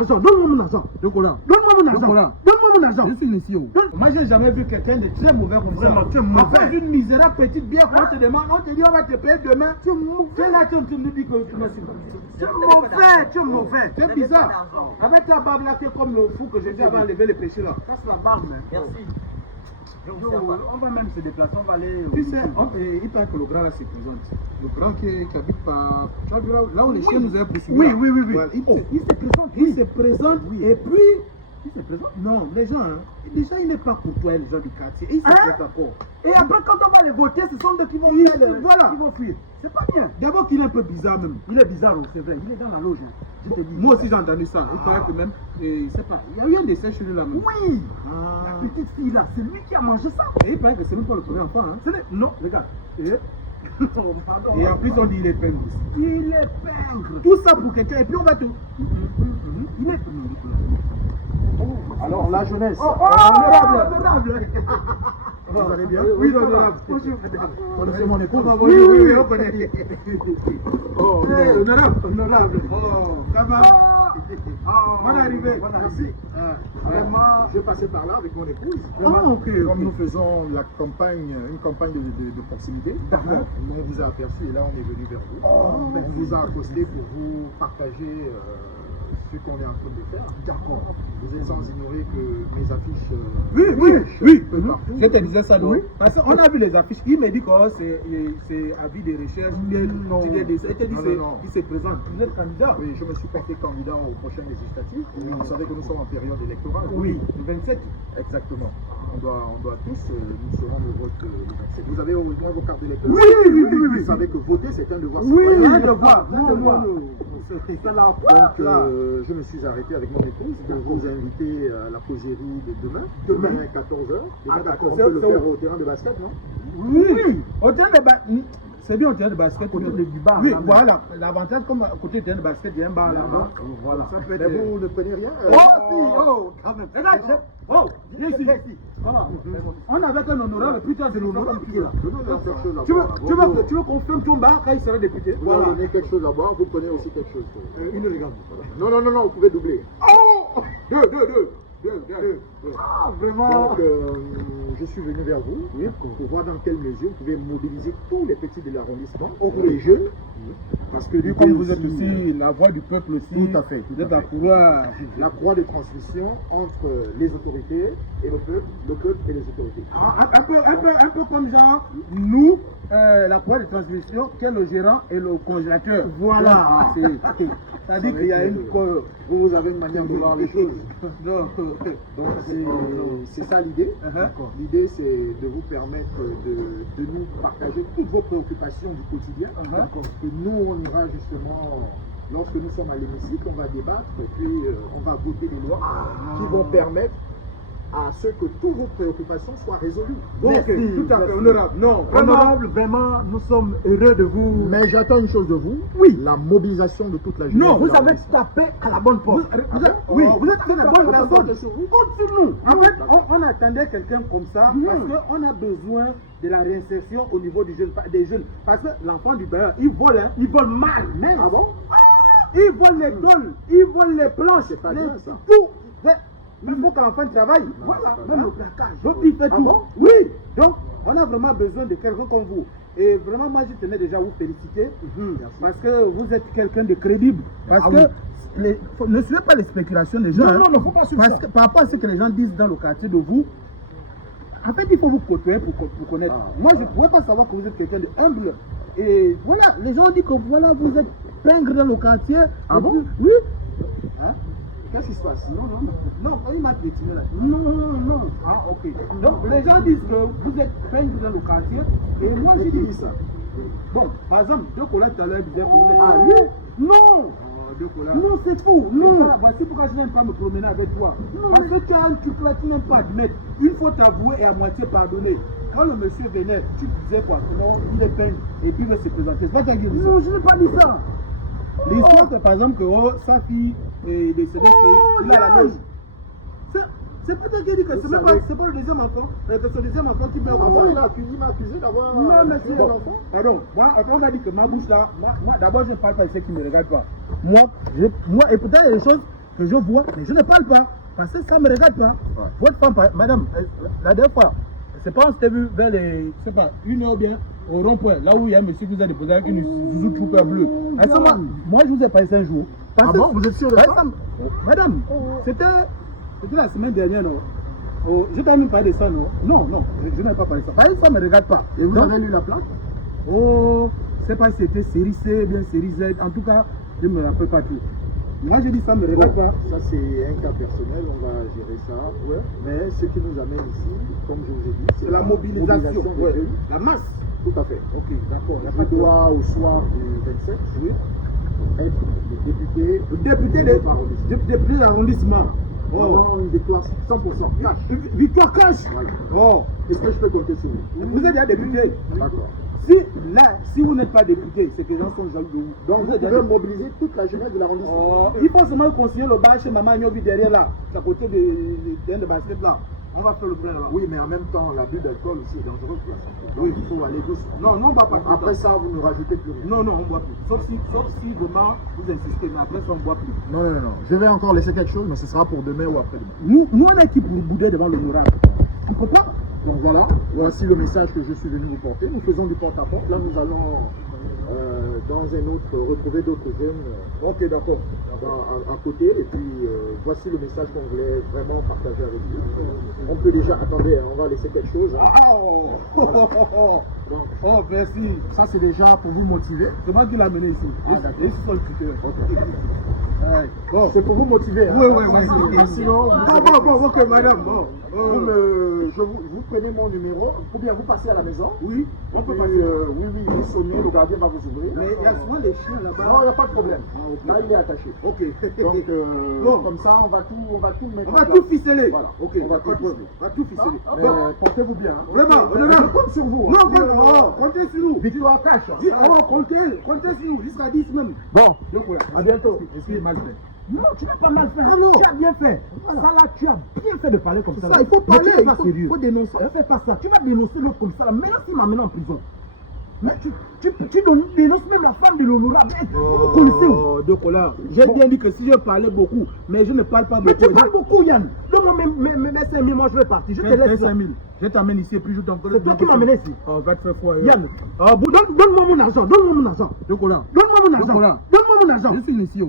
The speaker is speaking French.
argent. Donne-moi mon argent. Donne-moi mon argent. Donne-moi mon argent. Je suis ici. Moi, j'ai jamais vu quelqu'un de très mauvais comme ça. Vraiment, tu es mauvais. Après une misérable petite bière qu'on te demande, on te dit on va te payer demain. Tu es là, tu nous dis que tu me suis. Tu es mauvais. C'est bizarre. Avec ta barbe là, tu es comme le fou que j'ai dit avant enlever les péchés là. Casse la barbe, merci. On va même se déplacer, on va aller. Tu sais, il paraît que le grand là se présente. Le grand qui habite par. Tu as vu là où les chiens nous avaient poursuivis. Oui. Voilà, Il se présente. Et puis. Il se présente. Non, les gens, déjà, il n'est pas courtois, les gens du quartier. Et il se présente encore. Et après, quand on va les voter, ce sont eux qui vont fuir. Voilà. Qui vont fuir. C'est pas bien. D'abord qu'il est un peu bizarre même. Il est bizarre, c'est vrai. Il est dans la loge. Je te dis. Moi aussi, j'ai entendu ça. Il paraît que même. C'est pas. Il y a eu un décès chez lui là même. Oui. La petite fille là, c'est lui qui a mangé ça. Et il paraît que c'est même pas le premier enfant. Hein. Non, regarde. Et en plus, on dit il est pingre. Il est pingre. Tout ça pour quelqu'un. Et puis on va te. Il est. Alors, la jeunesse. Honorable. Vous allez bien? Oui, honorable. Bonjour. Connaissez mon épouse? Oui, on connaît. Oh, honorable. Oh, ça va? On est arrivé. Merci. Vraiment, je passais par là avec mon épouse. Comme nous faisons une campagne de proximité, on vous a aperçu et là on est venu vers vous. On vous a accosté pour vous partager ce qu'on est en train de faire. D'accord. Vous êtes sans ignorer que mes affiches. Oui. Je te disais ça, non? Parce qu'on a vu les affiches. Il m'a dit que c'est avis de recherche. Il se présente. Vous êtes candidat? Oui, je me suis porté candidat aux prochaines législatives. Vous savez que nous sommes en période électorale. Oui, le 27. Exactement. On doit tous, nous serons le vote le 27. Vous avez au moins vos cartes d'électeurs? Oui. Vous savez que voter, c'est un devoir. Oui, un devoir. Donc, je me suis arrêté avec mon épouse pour vous inviter à la causerie de demain à 14h. On peut le faire au terrain de basket, non? Oui, au terrain de basket. C'est bien au terrain de basket. Oui, voilà. L'avantage, comme à côté du terrain de basket, il y a un bar là-bas. Voilà. Mais vous ne prenez rien? Quand même. Regarde, on avait un honorable, putain, c'est l'honorable. Tu veux qu'on ferme ton bar quand il sera député? Vous donnez quelque chose à boire, vous prenez aussi quelque chose. Une élégante. Non, vous pouvez doubler. Deux. Vraiment. Donc, je suis venu vers vous pour voir dans quelle mesure vous pouvez mobiliser tous les petits de l'arrondissement, tous les jeunes. Parce que comme vous êtes aussi la voix du peuple aussi, tout à fait. Vous êtes la croix de transmission entre les autorités et le peuple et les autorités. Un peu comme genre, nous, la croix de transmission, qui est le gérant et le congélateur. Voilà. Ça dit qu'il y a une. Vous avez une manière de voir les choses. Donc c'est ça l'idée. L'idée c'est de vous permettre de nous partager toutes vos préoccupations du quotidien. Que nous on ira justement, lorsque nous sommes à l'hémicycle, on va débattre et puis on va voter des lois qui vont permettre à ce que toutes vos préoccupations soient résolues. Merci, tout à fait, honorable. Non, honorable, vraiment, nous sommes heureux de vous. Mais j'attends une chose de vous, la mobilisation de toute la jeunesse. Non, vous avez tapé à la bonne porte. Vous êtes la bonne personne. Compte sur nous. En fait, on attendait quelqu'un comme ça parce qu'on a besoin de la réinsertion au niveau des jeunes. Parce que l'enfant du bailleur, il vole mal. Même. Ah bon? Il vole les tôles, il vole les planches. C'est pas bien ça. Tout. Il faut que l'enfant travaille. Voilà, même le placage. Donc il fait tout. Oui. Donc on a vraiment besoin de quelqu'un comme vous. Et vraiment, moi je tenais déjà à vous féliciter. Parce que vous êtes quelqu'un de crédible. Parce que ne suivez pas les spéculations des gens. Non, il ne faut pas suivre ça. Parce que par rapport à ce que les gens disent dans le quartier de vous, en fait il faut vous côtoyer pour connaître. Moi je ne pouvais pas savoir que vous êtes quelqu'un de humble. Et voilà, les gens disent que voilà, vous êtes pingre dans le quartier. Ah bon? Oui. Qu'est-ce qui se passe? Non, il m'a piétiné là. Non. Ah, ok. Donc, les gens disent que vous êtes peintre dans le quartier. Et moi, j'ai dit ça. Bon, par exemple, deux collègues tout à l'heure disaient que vous êtes. Ah, lui? Non! Non, c'est faux. Non. Voici pourquoi je n'aime pas me promener avec toi. Parce que tu as un truc là, tu n'aimes pas admettre. Il faut t'avouer et à moitié pardonner. Quand le monsieur venait, tu disais quoi? Non, il est peintre. Et puis il va se présenter. C'est pas ta gueule. Non, je n'ai pas dit ça. L'histoire, c'est par exemple que sa fille est décédée, qu'il a la loge. C'est peut-être qu'il dit que c'est pas le deuxième enfant. C'est le deuxième enfant qui meurt. Il m'a accusé d'avoir tué un enfant. Pardon, on m'a dit que ma bouche là, moi d'abord je ne parle pas de ceux qui ne me regardent pas. Moi, et pourtant il y a des choses que je vois, mais je ne parle pas. Parce que ça ne me regarde pas. Ouais. Votre femme, madame, la dernière fois, c'est pas on s'était vu vers les, je sais pas, 1h bien, au rond-point, là où il y a un monsieur qui vous a déposé avec une Suzuki Trooper bleue. À ce moment, moi, je vous ai passé un jour. Ah bon, vous êtes sûr de ça? Madame, c'était la semaine dernière, non? Oh, je t'ai même parlé de ça, non? Non, je n'ai pas parlé de ça. Parce que ça ne me regarde pas. Et vous Donc, avez lu la plaque? oh, je ne sais pas si c'était série C, bien série Z. En tout cas, je ne me rappelle pas tout. Moi, je dis ça ne me regarde pas. Ça, c'est un cas personnel, on va gérer ça. Ouais. Mais ce qui nous amène ici, comme je vous ai dit, C'est la mobilisation. des Ouais. jeunes. La masse. Tout à fait. Ok, d'accord. Je dois, au soir du 27, Oui. être le député. Le député de l'arrondissement. Oh. Vraiment une victoire 100% cash. Victoire cash. Voilà. Oh. Est-ce que je peux compter sur vous? Vous êtes déjà député. D'accord. Si vous n'êtes pas député, c'est que les gens sont jaloux de vous. Donc vous êtes pouvez mobiliser toute la jeunesse de l'arrondissement. Oh, il faut seulement conseiller le bar chez Maman Nyobi derrière là, à côté de basket là. On va faire le plein là. Oui, mais en même temps, l'abus d'alcool aussi est dangereux pour la santé. Donc Oui. il faut aller doucement. Non, on ne boit pas. Donc, après ça, vous ne rajoutez plus rien. Non, on ne boit plus. Sauf si vraiment vous insistez, mais après ça, on ne boit plus. Non. Je vais encore laisser quelque chose, mais ce sera pour demain ou après-demain. Nous, on est qui pour bouder devant l'honorable. Tu comprends? Donc voilà, voici le message que je suis venu vous porter. Nous faisons du porte-à-porte. Là, nous allons dans un autre retrouver d'autres jeunes Ok, d'accord. à côté. Et puis voici le message qu'on voulait vraiment partager avec vous. On peut déjà, attendez, on va laisser quelque chose. Hein. Voilà. Donc, Oh, merci. ça c'est déjà pour vous motiver. C'est moi qui l'ai amené ici. d'accord. Et ici, sur le tuteur. Ouais. Bon. C'est pour vous motiver. Hein. Oui. Sinon, Bon, ok, madame. Bon. vous prenez mon numéro, ou bien vous passez à la maison. Oui, on peut Puis, passer. oui, vous sonnez, le gardien va vous ouvrir. Mais il y a souvent les chiens là-bas. Non, il n'y a pas de problème. Ah, ok. Là, il est attaché. Ok. Donc, Bon. comme ça, on va tout mettre On en va place. tout ficeler. Voilà. Ok, On va tout ficeler. On va tout ficeler. Mais portez-vous bien. Hein. Vraiment, Je honorable. compte sur vous. Non, comptez sur nous. Victoire cash. Comptez sur nous, jusqu'à 10 même. Bon, Donc, voilà. à bientôt. Je suis mal fait. Non, tu n'as pas mal fait. Ah non. Tu as bien fait. Ça là, tu as bien fait de parler comme ça. Ça, il faut Mais parler, tu n'es pas il sérieux. faut dénoncer. Ne fais pas ça. Tu vas dénoncer l'autre comme ça. Là. Maintenant, s'il m'amène en prison. Mais tu dénonces même la femme de l'honorable. Vous connaissez où? Oh, de Cola. J'ai bien dit que si je parlais beaucoup, mais je ne parle pas Mais beaucoup. tu parles beaucoup, Yann. Donne-moi mes 5 000, moi je vais partir. Je te laisse. 5 000. Je t'amène ici et puis je t'en C'est toi qui m'as amené ici. On va te faire foi. Yann, donne-moi mon argent. Donne-moi mon argent. De Cola. Donne-moi mon argent. Voilà. Donne-moi mon argent. Je suis ici.